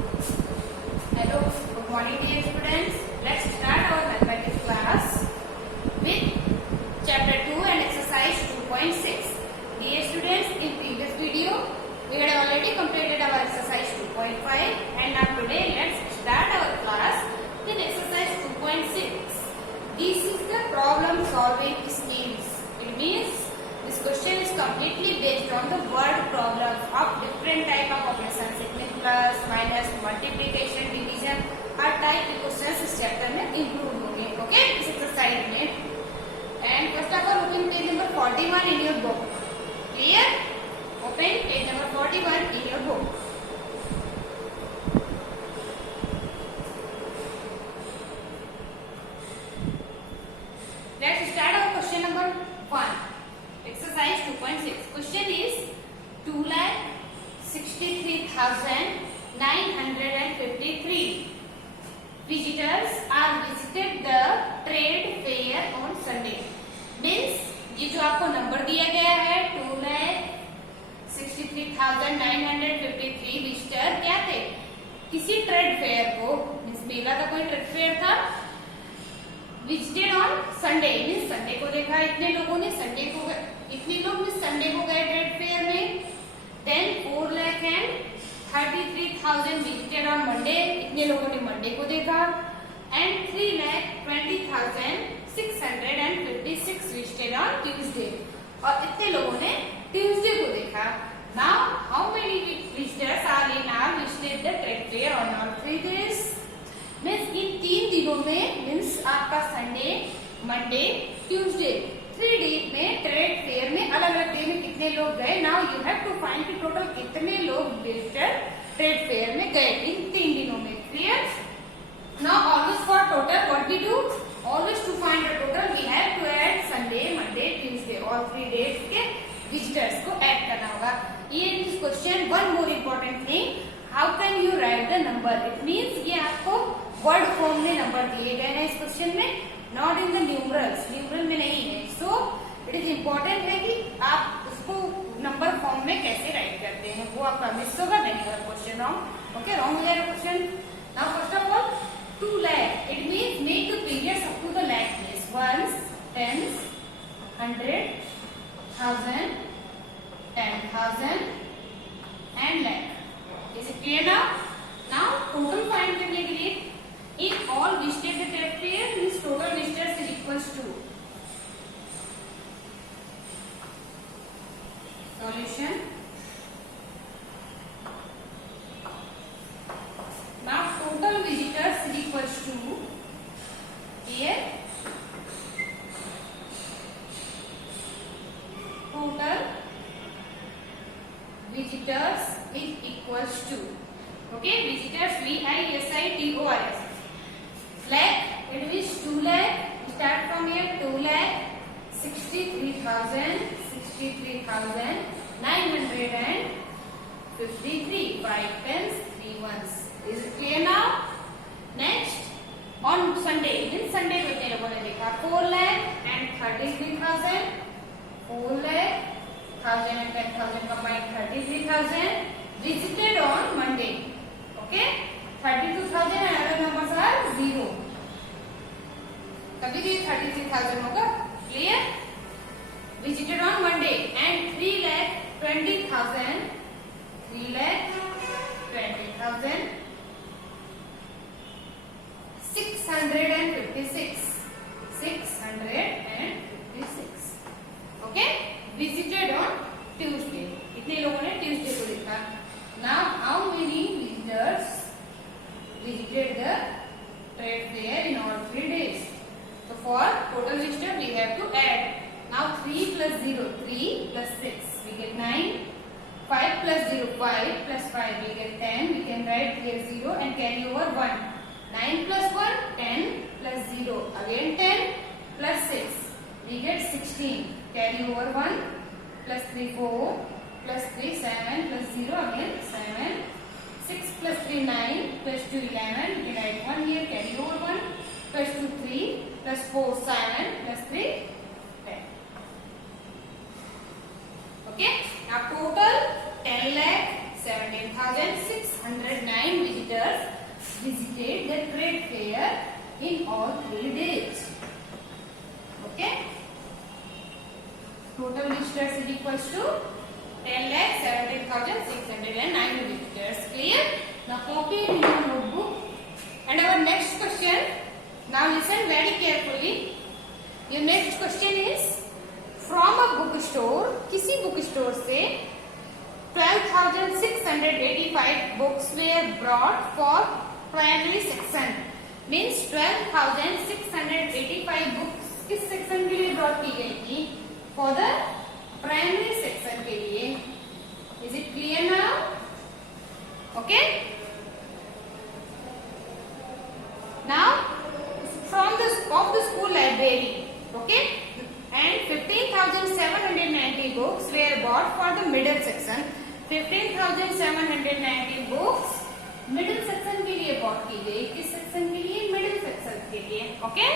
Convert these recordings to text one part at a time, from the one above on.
Hello, good morning dear students. Let's start our mathematics class with chapter 2 and exercise 2.6. Dear students, in previous video we had already completed our exercise 2.5 and now today let's start our class with exercise 2.6. This is the problem solving skills. It means this question is completely based on the word problems of different type of operations. It means plus, minus, multiplication, division her type के question इस chapter में include होंगे. Okay, इस exercise में. And first of all open page number 41 in your book. Clear? Open page number 41 in your book. Let's start our question number 1. Exercise 2.6. Question is 2,63,953 visitors are visited the trade fair on Sunday. Means ये जो आपको number दिया गया है 2,63,953 visitor क्या थे? किसी trade fair को, मीन्स मेला का कोई ट्रेड फेयर था, visited on Sunday, means Sunday को देखा इतने लोगों ने, संडे को इतने लोग मीन्स संडे को गए ट्रेड फेयर में. देन 4,33,000 विजिटेड ऑन मंडे, इतने लोगों ने मंडे को देखा. एंड 3,20,656 विजिटेड ऑन ट्यूसडे, और इतने लोगों ने ट्यूसडे को देखा. Now how many visitors are in are visited the trade fair on all 3 days. Means इन 3 दिनों में, मीन्स आपका संडे, मंडे, ट्यूसडे, 3 डे में ट्रेड फेयर में अलग अलग डे में कितने लोग गए. Now you have to find कि टोटल कितने लोग विजिटर ट्रेड फेयर में गए इन 3 दिनों में. Clear? Now always for total what we do, always to find the total we have to add Sunday, Monday, Tuesday, all 3 days के visitors को add करना होगा. ये this question one more important thing, how can you write the number. It means ये आपको word form में number दिए गए हैं इस क्वेश्चन में, not in the numerals, numeral में नहीं है. सो इट इज इम्पोर्टेंट है कि आप उसको नंबर फॉर्म में कैसे राइट करते हैं, वो आपका मिस होगा, नहीं होगा क्वेश्चन रॉन्ग. ओके, रॉन्ग हो जाएगा question. Now first of all 2 lakh, it means make the periods up to the lakh place, ones, tens, 100, 1000, 10,000 and lakh. Is it clear now? Now total find करने के लिए if all visited the trade fair means total visitors is equals to solution. Now total visitors is equals to here total visitors is equals to, okay, visitors VISITORS. Lakh, it means 2 lakh, start from here 2,63,953, 5 tens, 3 ones. Is it clear now? Next, on Sunday, means Sunday को तेरे बोले देखा 4 lakh and 33,000, 4 lakh, 1,000 and 10,000 combined 33,000 visited on Monday. Okay, 32,000 and other numbers are 0. तभी भी 33,000 होगा. Clear? Visited on Monday and 3,20,000, 3,20,000, 656, 656. Okay, visited on Tuesday. इतने लोगों ने ट्यूसडे को देखा. Now how many visitors visited the trade fair in all 3 days? So for total visitor we have to add. Now 3 plus 0, 3 plus 6, we get 9. 5 plus 0, 5 plus 5, we get 10. We can write here 0 and carry over 1. 9 plus 1, 10 plus 0, again 10 plus 6, we get 16. Carry over 1 plus 3, 4 plus 3, 7 plus 0, again 7. 6 plus 3, 9 plus 2, 11. We can write 1 here, carry over 1 plus 2, 3 plus 4, 7 plus 3, 10. Okay, now total 10,17,609 visitors visitors visited the trade fair in all 3 days? Okay. Total visitors is equals to 10,17,609 visitors. Clear? Now copy it in your notebook. And our next question. Now listen very carefully. Your next question is, from a bookstore, किसी bookstore से 12,685 books were brought for primary section. Means 12,685 books किस section के लिए brought की गई थी? For the primary section के लिए. Is it clear now? Okay. Now from the school library. Okay. And 15,790 books were bought for the middle section. 15,790 books middle section के लिए bought की गई. किस section के लिए? Middle section के लिए. Okay.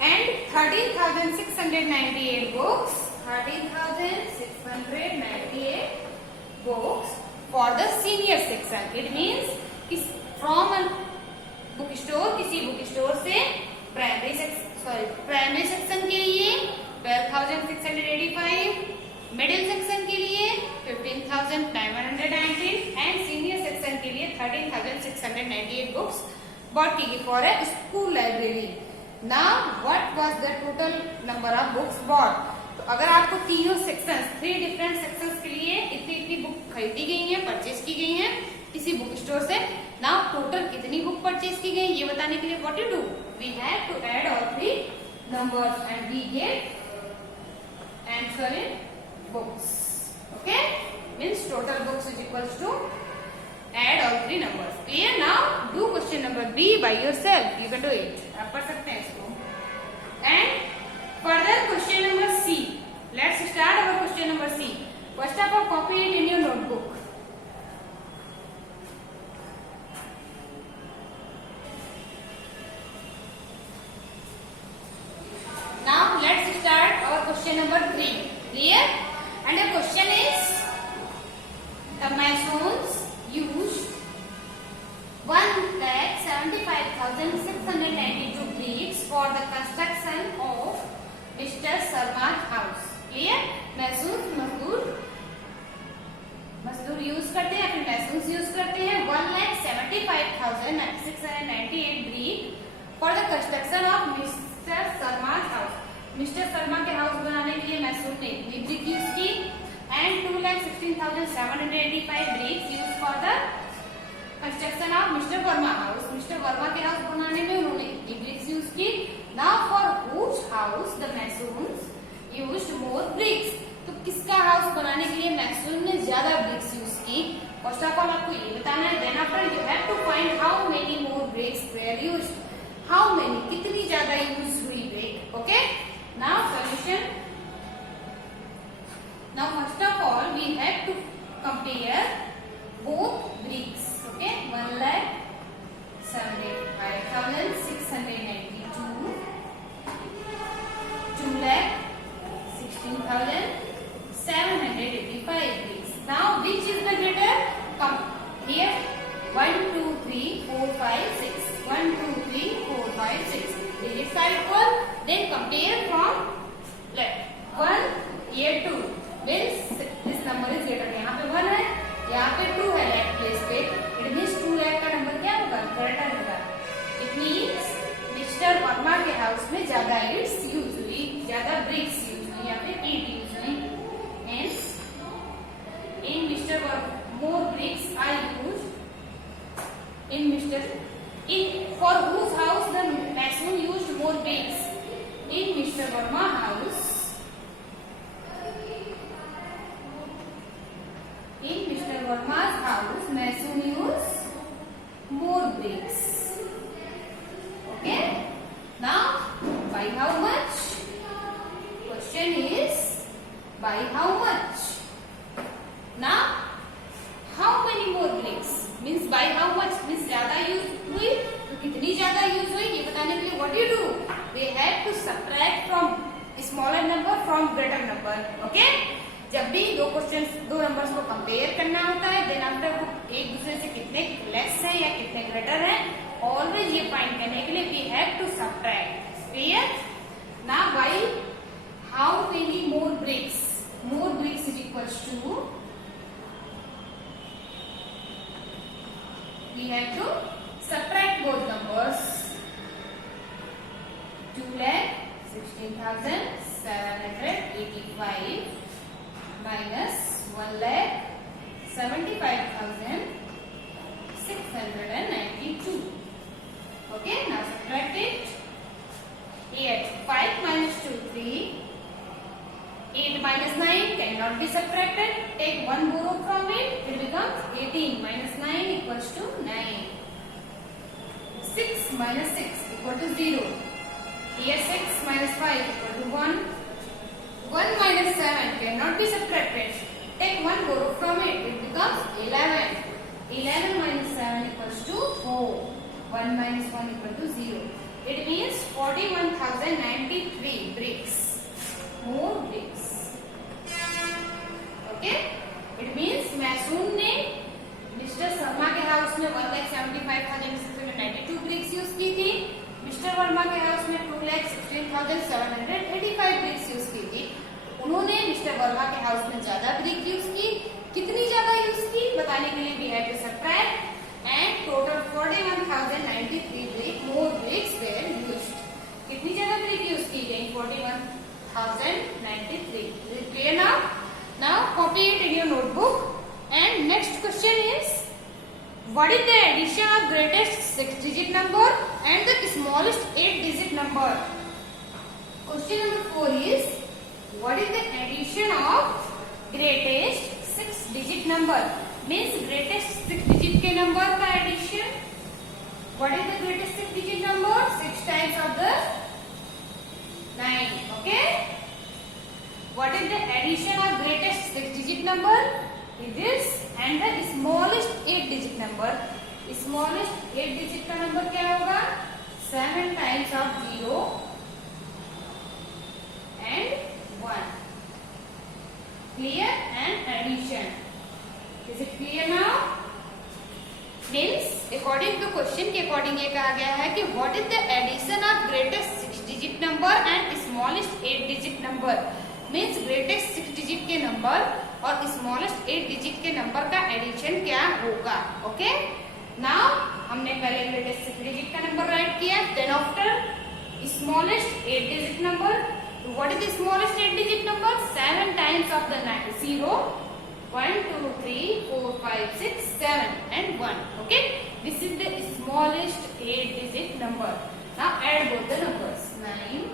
And 13,698 books. 13,698 books for the senior section. It means from a bookstore, किसी bookstore से primary section के लिए 12,685, middle section के लिए 15,919 and senior section के लिए 13,698 books bought की गई for a school library. Now what was the total number of books bought? तो अगर आपको तीनों सेक्शंस, 3 डिफरेंट सेक्शंस के लिए इतनी बुक खरीदी गई है, परचेज की गई है किसी बुक स्टोर से. नाउ टोटल कितनी बुक परचेज की गई ये बताने के लिए what you do, we have to add all 3 numbers and we get answer in books. Okay, means total books is equals to add all 3 numbers. Clear? Now do question number B by yourself. You can do it. आप पढ़ सकते हैं इसको. And further question number C. Let's start our question number C. First of all, copy it in your notebook. Now let's start our question number 3. Clear? And the question is, the masons used 1,75,692 bricks for the construction of Mr. Sharma's house. Clear? मजदूर use करते हैं, फिर masons use करते हैं 1,75,698 brick for the construction of mister Sharma house. Mister Sharma के house बनाने के लिए मैसूर ने इतनी ब्रिक यूज की and 2,16,785 bricks use for the construction of mister Verma house. Mister Verma के हाउस बनाने में उन्होंने इतनी ब्रिक्स यूज की. Now for which house the masons used more bricks. तो किसका हाउस बनाने के लिए मैसून ने ज्यादा ब्रिक्स यूज की? फर्स्ट ऑफ ऑल आपको ये बताना है. Then after you have to find how many more bricks were used. How many, कितनी ज्यादा यूज हुई brick. Okay, now solution. Now first of all we have to compare both bricks. Okay, 1,75,692, 2,16,785 bricks. Now which is the greater? Come here. 1, 2, 3, 4, 5, 6. 1, 2, 3, 4, 5, 6. Digits are equal. Then compare from left. 1, here 2. Means this number is greater. यहाँ पे 1 है, यहाँ पे 2 है left place पे. It means 2 lakh का number क्या होगा? ग्रेटर होगा. It means मिस्टर वर्मा के हाउस में ज्यादा ईट्स यूज हुई, ज्यादा ब्रिक्स यूज हुई, या फिर ईट यूज हुई. Hence in Mr. more bricks are used in for whose house the mason used more bricks. In Mr. Verma house, in Mr. Verma's house, mason used more bricks. Okay. Now, by how much? Question is by how much? Now, how many more bricks? Means by how much? Means ज्यादा use हुई, तो कितनी ज्यादा use हुई ये बताने के लिए what you do? They have to subtract from smaller number from greater number. Okay? जब भी दो क्वेश्चन, दो नंबर्स को कंपेयर करना होता है, देन आफ्टर एक दूसरे से कैलकुलेटर है, ऑलवेज ये फाइंड करने के लिए we have to subtract. Clear? Now by how many more bricks? More bricks is equals to we have to subtract both numbers. 2,16,785 minus 1,75,692. Okay, now subtract it. 8 5 minus 2 3. 8 minus 9 cannot be subtracted. Take 1 borrow from it. It becomes 18 minus 9 equals to 9. 6 minus 6 equal to 0. Here 6 minus 5 equal to 1. 1 minus 7 cannot be subtracted. Take 1 borrow from it. It becomes 11. 11 minus 7 equals to 4. 1 minus 1 equal to 0. It means 41,093 bricks. More bricks. Okay? It means मैसून ने mister Sharma के house में 1,75,692 BRICS use की थी, mister Verma के house में 2,16,785 bricks use की थी। उन्होंने मिस्टर वर्मा के हाउस में ज्यादा ब्रिक यूज की। कितनी ज्यादा यूज की बताने के लिए we have to subtract and total 41,093 brick more bricks were used. कितनी ज्यादा ब्रिक यूज की गई? 41,093. Is it clear now? Now copy it in your notebook. And next question is, what is the addition of greatest 6-digit number and the smallest 8-digit number? Question number 4 is, what is the addition of greatest 6-digit number? Means greatest 6-digit के number का addition. What is the greatest 6-digit number? 6 times of the 9. Okay. What is the addition of greatest 6-digit number? It is and the smallest 8-digit number. Smallest 8-digit का number क्या होगा? 7 times of 0 and 1. Clear? And addition. Is it clear now? Means according to question के according ये कहा गया है कि what is the addition of greatest 6-digit number and smallest 8-digit number? Means greatest 6-digit के number और smallest 8-digit के number का एडिशन क्या होगा? ओके, नाउ हमने पहले ग्रेटेस्ट 6-digit का नंबर राइट किया, then after smallest 8-digit number. What is the smallest 8-digit number? 7 times of the 0. 1 2 3 4 5 6 7 and 1. Okay, this is the smallest 8-digit number. Now add both the numbers. 9.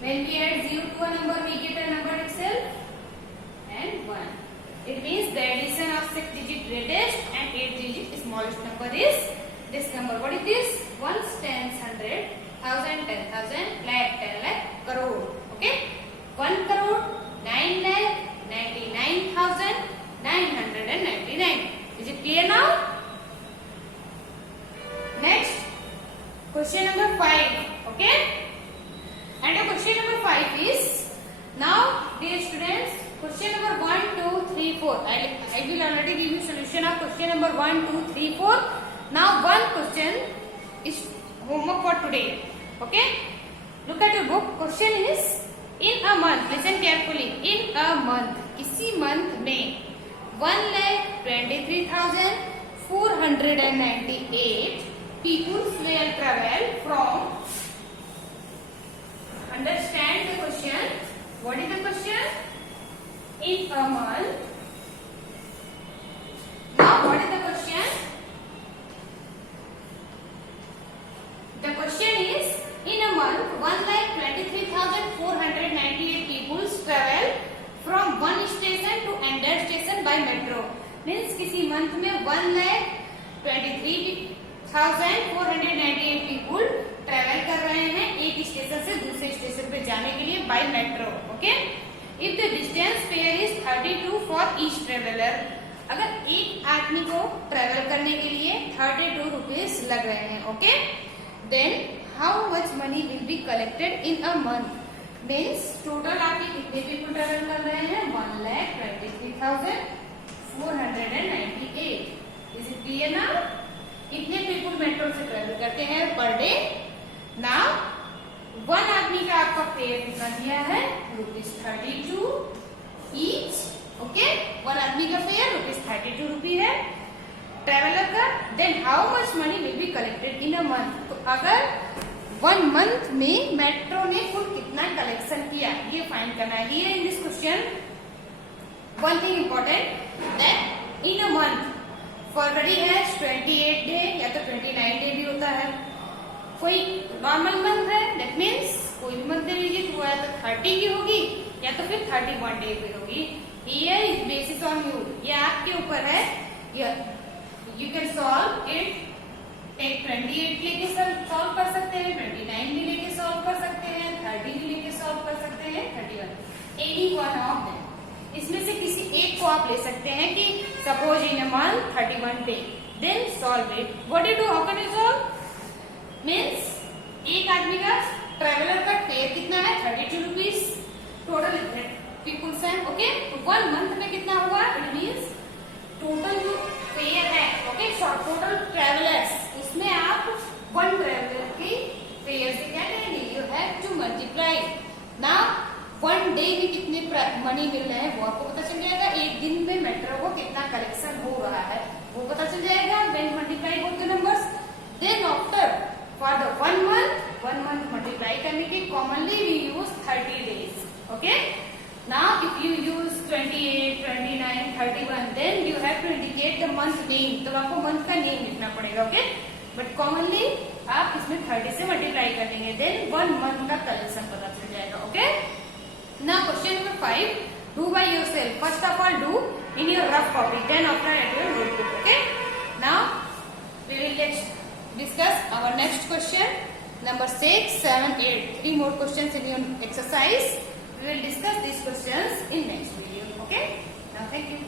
When we add 0 to a number, we get a number itself and 1. It means the addition of 6-digit greatest and 8-digit smallest number is this number. What is this? Ones, tens, 100, 1000, 10,000, lakh, 10 lakh, crore. Okay? 1 crore, 9 lakh, 99,999. Is it clear now? Next, question number 5. Okay? And the question number 5 is, now dear students, question number 1, 2, 3, 4. I will already give you solution of question number 1, 2, 3, 4. Now one question is homework for today. Okay? Look at your book. Question is, in a month, listen carefully. In a month, किसी month में 1,23,498 people will travel from. Understand the question. What is the question? In a month. Now what is the question? The question is, in a month 1,23,498 people travel from one station to another station by metro. Means किसी month में 1,23,498 people travel कर रहे हैं एक station से दूसरे station पे जाने के लिए by metro. Okay, if the distance fare is 32 for each traveller. अगर एक आदमी को ट्रेवल करने के लिए 32 रुपीज लग रहे हैं. Okay, then how much money will be collected in a month. Means total आपके कितने पीपल ट्रेवल कर रहे हैं? 1,23,498. Is Is it clear now? कितने पीपल मेट्रो से ट्रेवल करते हैं पर डे? नाउ वन आदमी का आपका फेयर कितना दिया है? ₹32 ईच. ओके, वन आदमी का फेयर ₹32 है ट्रेवलर का. Then how much money will be collected in a month? तो अगर 1 मंथ में मेट्रो ने कुल कितना कलेक्शन किया ये फाइंड करना है. In this question one thing important that in a month फरवरी है 28 डे या तो 29 डे भी होता है. कोई नॉर्मल मंथ है दैट मीन्स कोई भी मंथ ले लीजिए तो या तो 30 की होगी या तो फिर 31 डे की होगी. Here is basis on you, ये आपके ऊपर है. You can solve it. एक 28 लेके सॉल्व कर सकते हैं, 29 भी लेके सॉल्व कर सकते हैं, 30 भी लेके सॉल्व कर सकते हैं, 31. Any one of them. इसमें से किसी एक को आप ले सकते हैं कि suppose in a month 31 day. Then solve it. What you do, how can you solve? Means एक आदमी का ट्रेवलर का फेयर कितना है? ₹32 टोटल पीपुल्स हैं. ओके, तो 1 मंथ में कितना हुआ? इट मीन्स टोटल जो फेयर है, ओके, टोटल ट्रेवलर्स, उसमें आप 1 ट्रेवलर की फेयर से क्या करेंगे? You have to multiply. Now 1 day में कितने मनी मिल रहे हैं वो आपको पता चल जाएगा. एक दिन में मेट्रो को कितना कलेक्शन हो रहा है वो पता चल जाएगा. When multiply both the numbers. Then after for the 1 month multiply करने के commonly we use 30 days. Okay, now if you use 28, 29, 31 then you have to indicate the month name. तो आपको मंथ का नेम लिखना पड़ेगा. ओके, बट कॉमनली आप इसमें 30 से मल्टीप्लाई कर देंगे. देन 1 मंथ का कलेक्शन पता चल जाएगा. Okay, now question number 5, do by yourself. First of all do in your rough copy, then after at your notebook. Okay, now we will discuss our next question number 6, 7, 8. 3 more questions in your exercise. We will discuss these questions in next video. Okay, now thank you.